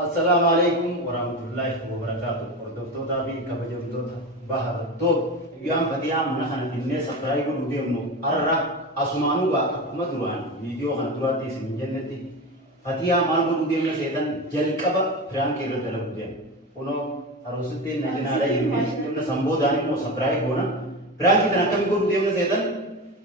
السلام عليكم ورحمة الله وبركاته. وردفتوتا في كبجمتوتا بحر توب يوم فتيام نحن في الناس برايق وديمنو أرى أسمانو با مدروان فيديو خن دراتي من جنتي فتيام مالو وديمنا سيدان جلكبا فران كيلو تلو وديم ونو أروسيتين نحنا على يومي تمنا سامبوداني مو سبرايق هنا فران كده نكمل وديمنا سيدان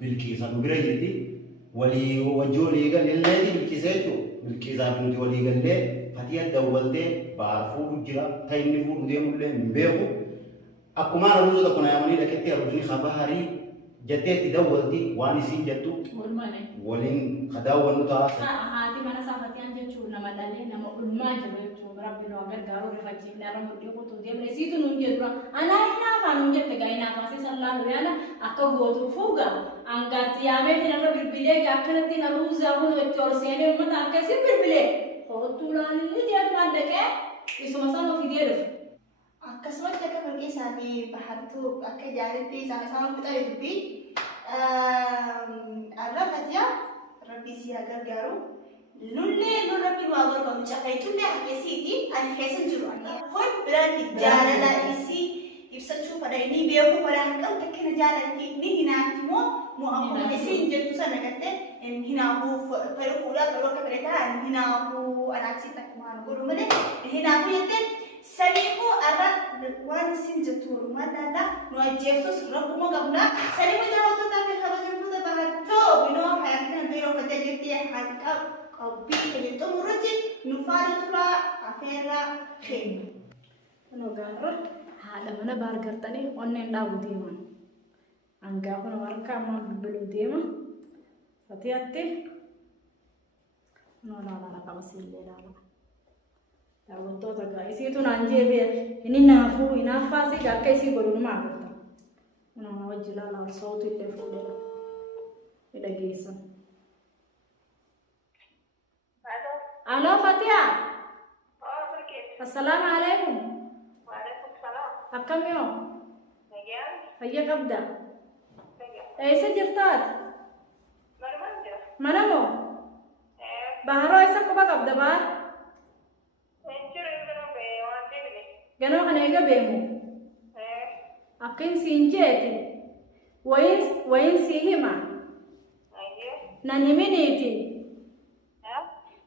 بالكيسة نبرة جدي ولي وجولي قال اللي بالكيسة بالكيسة بنتي ولي قال لي فتيا دولته بعرفوا جرا تايني فو وديم ولا مبيعو أكما رمزو تكون يامني لكتي رمزني خباري جتة دولتي واني سين جتو ولين خداو ونطا هاتي mana sahabatnya jujur nama dalih nama ulama juga jujur Rabbi no agar garu refajim naram mudi ko to dem resi tu nunje dura ana ina fa nunje tega ina fa se sallallahu yana akau gotu fuga angati ame tinaro bilbile ga akkanati na ruza hono ettor sene mata akasi bilbile khotulani ni dia mandake isu masalo fidelo akkasuma takka falqee isaanii bahartuu akka jaaritti sama fixa dubbi arrafatiya rabbi si gargaaru lullee nu rabbi waa gorgamu caqaytullee hakeesiiti ani keessa jiru hon biraan jaalala isi ibsachuu fadha inni beekuu fadha haqqam takkina jaalatti ni hinaati moo akkuma isiin jettu sana gatte hinaafuu fayyuu fuudhaa fayyuu akka filataa hinaafuu anaaksii takkumaan godhu malee hinaafuu jettee salimu arra waan isin jettu mallalla nu ajjeeftus rabbuma qabna salimu daawwattoota fi kabajamtoota bahattoo binoo hayaatina beeroo fadda jirti hanqa qabbii fayyadamuu irratti nu faana turaa afeerraa kennu. Kunoo gaarra haadha mana baar gartanii onneen dhaabu deeman. Hangaa kun warra ammaa bilbiluu deema. Fatiyatti kunoo laala qaba siillee laala. Daawwattoota gaa isiitu naan jeebee inni naafuu inaaffaasi akka isii godhunumaa agarta. Nama wajji laala sootu illee fuudhee dhageessan. Aloo Fatiha. Assalaamu alaikum. Akkam yoo? Fayya qabda. Eessa jirtaat? Mana moo? Baharoo eessa quba qabda baar? Ganoo kana eega beemu. Akkin siin jeeti. Wayin sii hima. Naniminiiti.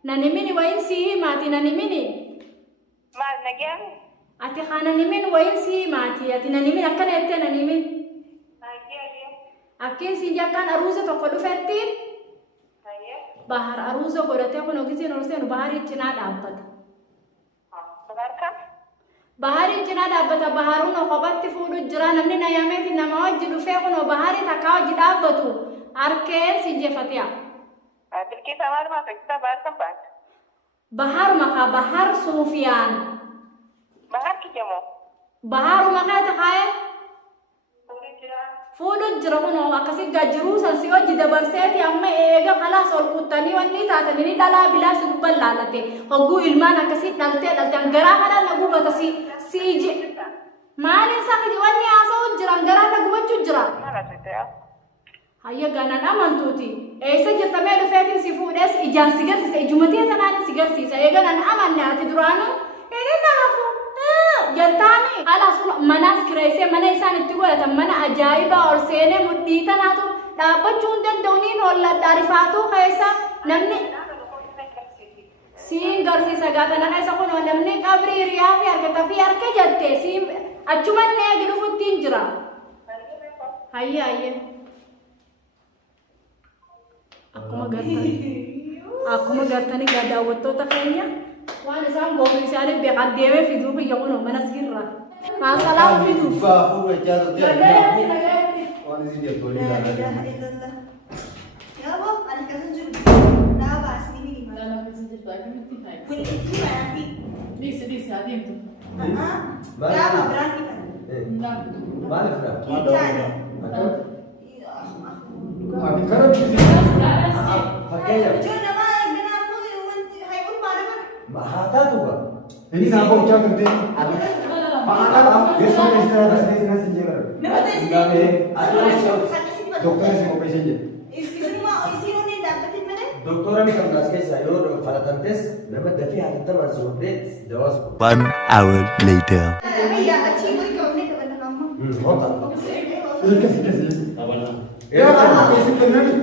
Nanimini wayin sii himaati nanimini. Maal nagaan? Ati haa nanimin wayin sii himaati. Ati nanimin akkana jettee nanimin. Akkin siin jakkaan aruusa tokko dhufetti. Bahar aruusa godhatee kun ogisiin horseenu baharii cinaa dhaabbata. Baharii cinaa dhaabbata baharuun kophaatti fuudhu jira namni na yaameeti nama wajji dhufee kun baharii takkaa wajji dhaabbatu harkeen siin jeefatiya. Bilkeessa maal maakachisa bahar kan baat? Bahar maka bahar Sufyaan. Bahar kijamoo? Baharuma kaa takaaye? Fuudhu jira kun akkasii gajjiruu san si wajji dabarseeti amma eega kalaas ol kuttanii wanni taatan inni dhalaa bilaa si dubban laalate hogguu ilmaan akkasii dhaltee garaa kanaan na gubata si ije maaliin sakiti wanni haasa'u jiran garaa na gubachuu jira. Hayya ganaan amantuuti eessa jirtamee dhufeetiin si fuudhees ijaan si garsiisa ijumatee tanaan si garsiisa eeganan amanne ati duraanuu inni naafu jantaami halas manas kireessee mana isaan itti godhatan mana ajaa'ibaa ol seenee mudhii tanaatu dhaabbachuu hin danda'uniin holladhaa rifaatuu keessa namni siin garsiisa gaatana keessa kun namni qabrii riyaa fi harkata fi harka jettee siin achumanne eegi dhufuttiin jira. Hayya hayya. Akkuma gartanii gaa daawwattoota keenya waan isaan goofu isaanii beekan deemee fiduu biyya kun mana sirra. Maasalaama fiduuf. Baafuu wajjaa tokko Nagaatti. waan isin jettu waliin ilaalaa. Yaaboo ani keessa jiru dhaabaa asii ni hima. Kun itti baay'ee Disi adeemtu. Gaafa biraanti kana. Maaliif dha? Intaane. Ati karatti fakkeenyaaf Ijoon namaa eegnaa wanti hayyuun maalaman. haa taatu ba? Inni naa bochaa turte. Maanaam geessu keessaa taasisee sinas hin jedhamu. Nama ta'e Doktora si qopheessee jira. Isiin onni dhaabbatin malee. Doktora ni kan as keessaa yoo falatantes nama dafee hatattamaan si hodheet dawaas. 1 hour later. Ayyaa achii gurri qabnee qabanna amma. Hota. Tabanaa. Yaa kana keessi kennani.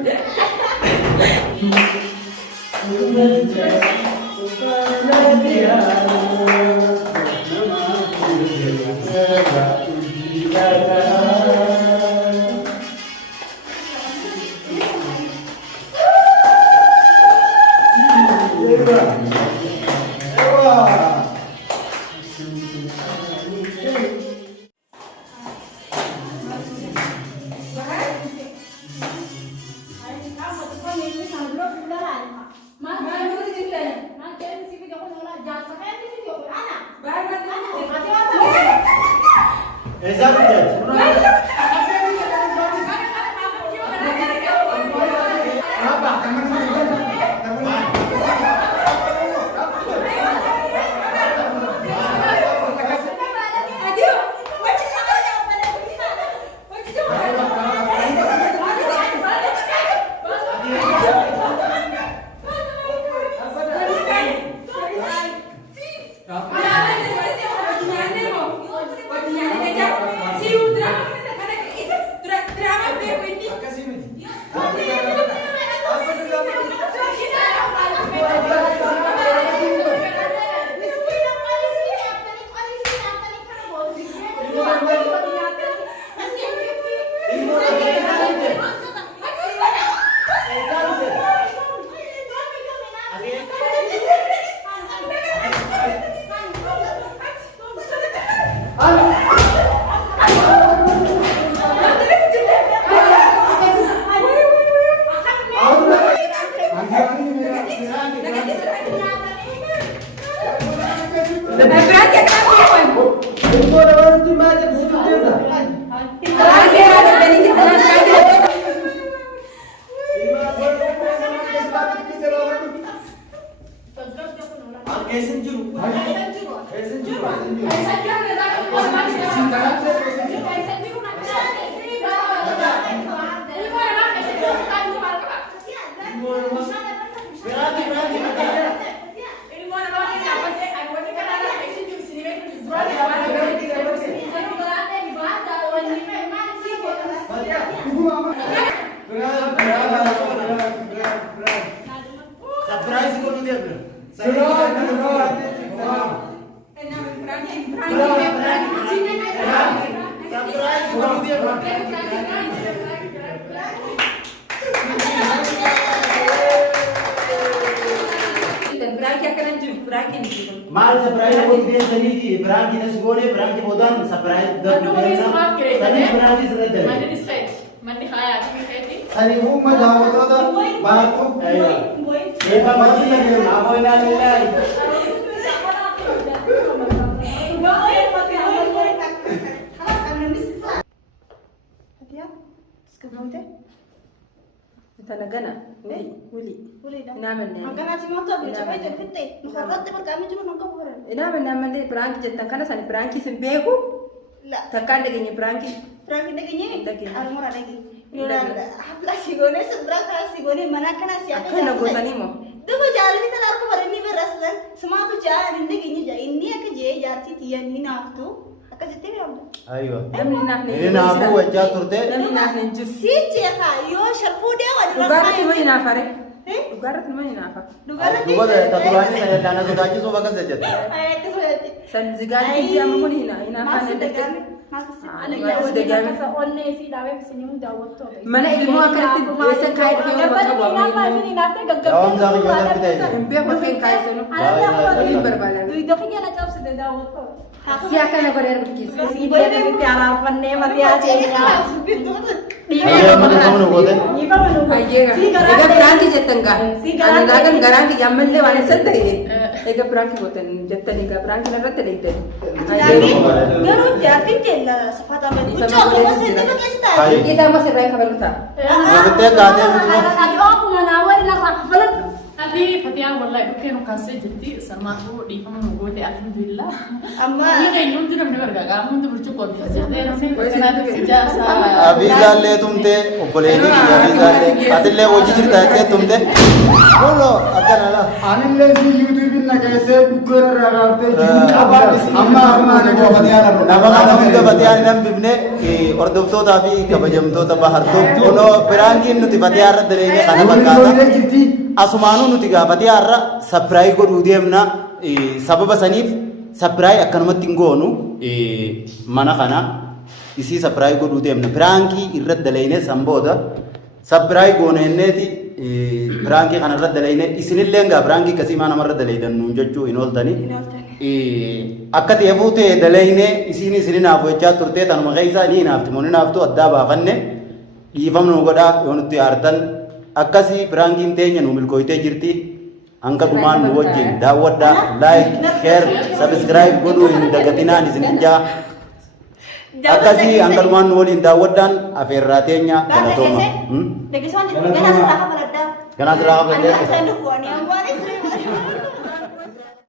Maal surprise wanti saniiti Ibrahim nas goone Ibrahim boodaan surprise Manni horii smaaf kireessane. Sani Ibrahim sirratti Manni disfeet. Manni haayaa kireessati. Ani humna daawwattoota baatu. Eeba maasii dhageenya aboo ilaalaa Talagana, wuli. Namanne. Namanne prank jettan kana sani pranki sin beeku. Takkaan dhageenye pranki. Prank dhageenye? Dhageenye. Almora dhageenye. Hafla sigone sabra sigone mana kana siapa? Akkana gootanii moo? Duba jaalli kana akka baranni baraslan sumaatu jaalli dhageenye jaa inni akka jee jaartii tiyyan hin haftu. Akkasitti beekamtu. Aywa. Namni naaf ne. Inni naafuu wajjaa turte. Namni naaf ne jiru. Si jeeqa yoo sharfuudee wali Dhugaarratti moo hinaafare? Dhugaarratti moo hinaafa? Dhugaarratti. Duba taturaanii sana daana sodaachisuu bakka sajjate. Akkasumatti. San zigaatti ijaamu kun hinaafaan Maasi mana ilmoo akkanatti eessa kaayee dhufee bakka bu'amee hin beeku dhufee kaayee sanu waliin barbaadan. Si akan apa dari Bilkis? Si boleh tapi arafanne mati aja ya. Ayo mana kamu nubuat? Nifa manu. Aja Si kan. garang Ega pranki jetten kan. Si Anu garang lagan garang ki yamalle wane sadda ye. Ega pranki goten jetten ega pranki na ratte leite. Lagi, garu jati tela safata me kucha ko masih dia pakai style. Ayo. Kita masih rank kabeluta. Kita kata betul. Lagi aku menawar nak rafalan. Adi Fatia wallahi dukke no kasse jetti salmatu di kamu gote alhamdulillah. Amma Ini kayak nyuntu nam debar gaga mun tu bercukup jadi nasi kana sejasa. Abiza le tumte opole ni abiza le adille woji jirta ke tumte bolo akan ala anille si YouTube na kaise dukura ragarte amma ne ko badiyana nama kana hunda batiyani nam bibne ordofto ta fi kabajamto ta baharto ono perankin nuti batiyar dele kana bakata asumanu nuti ga batiyar sabrai go dudemna sababa sanif sabrai akanumatti ngonu mana kana isi sabrai go dudemna peranki irradaleine samboda sabrai go neneti Branki kana radda leine isinillee nga branki kasi mana marra daleidan nun jechu inoltani akkati efute daleine isini sinina afwecha turte tan magaisa ni nafti monina aftu adda baafanne ifamnu goda yonutti artan akkasi brankin teenya nu milkoite jirti anka duman nu wajjin daawwadda like share subscribe godu indagatina isininja akkasi anka duman nu waliin daawwaddan aferrateenya galatoma Lagi soalnya, kan asal apa ada? Kan asal apa ada? Saya dulu, ni yang